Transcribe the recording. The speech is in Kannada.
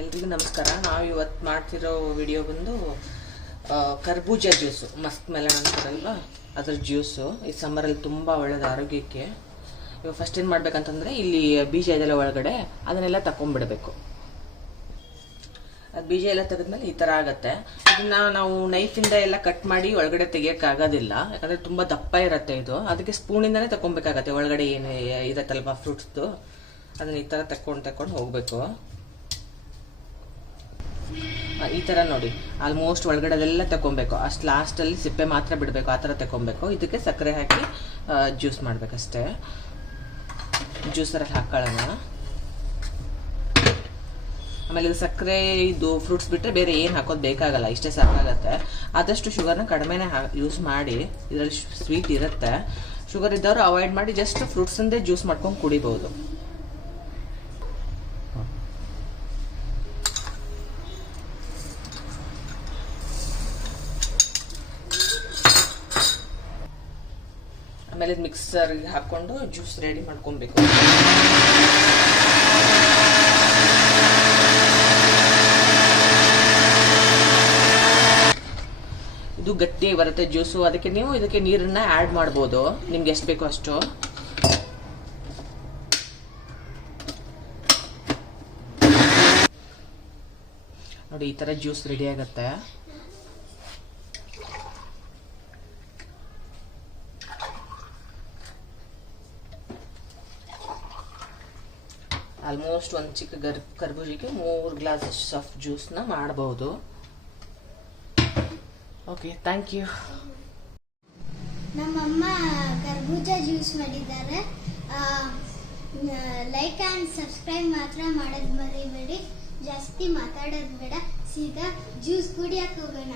ಎಲ್ರಿಗೂ ನಮಸ್ಕಾರ. ನಾವು ಇವತ್ತು ಮಾಡ್ತಿರೋ ವಿಡಿಯೋ ಬಂದು ಕರ್ಬೂಜ ಜ್ಯೂಸು, ಮಸ್ಕ್ ಮೆಲನ್ ಅಂತಾರಲ್ವಾ ಅದ್ರ ಜ್ಯೂಸು. ಈ ಸಮ್ಮರಲ್ಲಿ ತುಂಬ ಒಳ್ಳೇದು ಆರೋಗ್ಯಕ್ಕೆ. ಇವಾಗ ಫಸ್ಟ್ ಏನು ಮಾಡ್ಬೇಕಂತಂದರೆ, ಇಲ್ಲಿ ಬೀಜ ಇದೆಲ್ಲ ಒಳಗಡೆ ಅದನ್ನೆಲ್ಲ ತಗೊಂಡ್ಬಿಡ್ಬೇಕು. ಅದು ಬೀಜ ಎಲ್ಲ ತೆಗೆದ್ಮೇಲೆ ಈ ಥರ ಆಗುತ್ತೆ. ಇದನ್ನ ನಾವು ನೈಫಿಂದ ಎಲ್ಲ ಕಟ್ ಮಾಡಿ ಒಳಗಡೆ ತೆಗಿಯೋಕ್ಕಾಗೋದಿಲ್ಲ, ಯಾಕಂದರೆ ತುಂಬ ದಪ್ಪ ಇರುತ್ತೆ ಇದು. ಅದಕ್ಕೆ ಸ್ಪೂನಿಂದನೇ ತಗೊಬೇಕಾಗತ್ತೆ. ಒಳಗಡೆ ಏನು ಇರತ್ತಲ್ವಾ ಫ್ರೂಟ್ಸ್ದು, ಅದನ್ನ ಈ ಥರ ತಕೊಂಡು ಹೋಗಬೇಕು. ಈ ಥರ ನೋಡಿ, ಆಲ್ಮೋಸ್ಟ್ ಒಳಗಡೆದೆಲ್ಲ ತಗೊಬೇಕು. ಅಷ್ಟು ಲಾಸ್ಟಲ್ಲಿ ಸಿಪ್ಪೆ ಮಾತ್ರ ಬಿಡಬೇಕು, ಆ ಥರ ತಗೊಬೇಕು. ಇದಕ್ಕೆ ಸಕ್ಕರೆ ಹಾಕಿ ಜ್ಯೂಸ್ ಮಾಡಬೇಕಷ್ಟೇ. ಜ್ಯೂಸರಲ್ಲಿ ಹಾಕೊಳ್ಳೋಣ. ಆಮೇಲೆ ಇದು ಸಕ್ಕರೆ, ಇದು ಫ್ರೂಟ್ಸ್ ಬಿಟ್ಟರೆ ಬೇರೆ ಏನು ಹಾಕೋದು ಬೇಕಾಗಲ್ಲ, ಇಷ್ಟೇ ಸಾಕಾಗತ್ತೆ. ಆದಷ್ಟು ಶುಗರ್ನ ಕಡಿಮೆನೇ ಯೂಸ್ ಮಾಡಿ. ಇದರಲ್ಲಿ ಸ್ವೀಟ್ ಇರುತ್ತೆ. ಶುಗರ್ ಇದ್ದವರು ಅವಾಯ್ಡ್ ಮಾಡಿ ಜಸ್ಟ್ ಫ್ರೂಟ್ಸಂದೇ ಜ್ಯೂಸ್ ಮಾಡ್ಕೊಂಡು ಕುಡಿಬೋದು. ಆಮೇಲೆ ಮಿಕ್ಸರ್ಗೆ ಹಾಕೊಂಡು ಜ್ಯೂಸ್ ರೆಡಿ ಮಾಡ್ಕೊಬೇಕು. ಇದು ಗಟ್ಟಿಯಾಗಿ ಬರುತ್ತೆ ಜ್ಯೂಸು. ಅದಕ್ಕೆ ನೀವು ಇದಕ್ಕೆ ನೀರನ್ನ ಆ್ಯಡ್ ಮಾಡ್ಬೋದು, ನಿಮ್ಗೆ ಎಷ್ಟು ಬೇಕೋ ಅಷ್ಟು. ನೋಡಿ, ಈ ಥರ ಜ್ಯೂಸ್ ರೆಡಿ ಆಗುತ್ತೆ. ಆಲ್ಮೋಸ್ಟ್ ಒಂದು ಚಿಕ್ಕ ಕರ್ಬೂಜಿಗೆ 3 ಗ್ಲಾಸ್ ಆಫ್ ಜ್ಯೂಸ್ನ ಮಾಡಬಹುದು. Okay, thank you. ನಮ್ಮಮ್ಮ ಕರ್ಬೂಜ ಜ್ಯೂಸ್ ಮಾಡಿದ್ದಾರೆ. ಲೈಕ್ ಆ್ಯಂಡ್ ಸಬ್ಸ್ಕ್ರೈಬ್ ಮಾತ್ರ ಮಾಡೋದು ಮರಿಬೇಡಿ. ಜಾಸ್ತಿ ಮಾತಾಡೋದು ಬೇಡ, ಸೀದಾ ಜ್ಯೂಸ್ ಕುಡಿಯಕ್ಕೆ ಹೋಗೋಣ.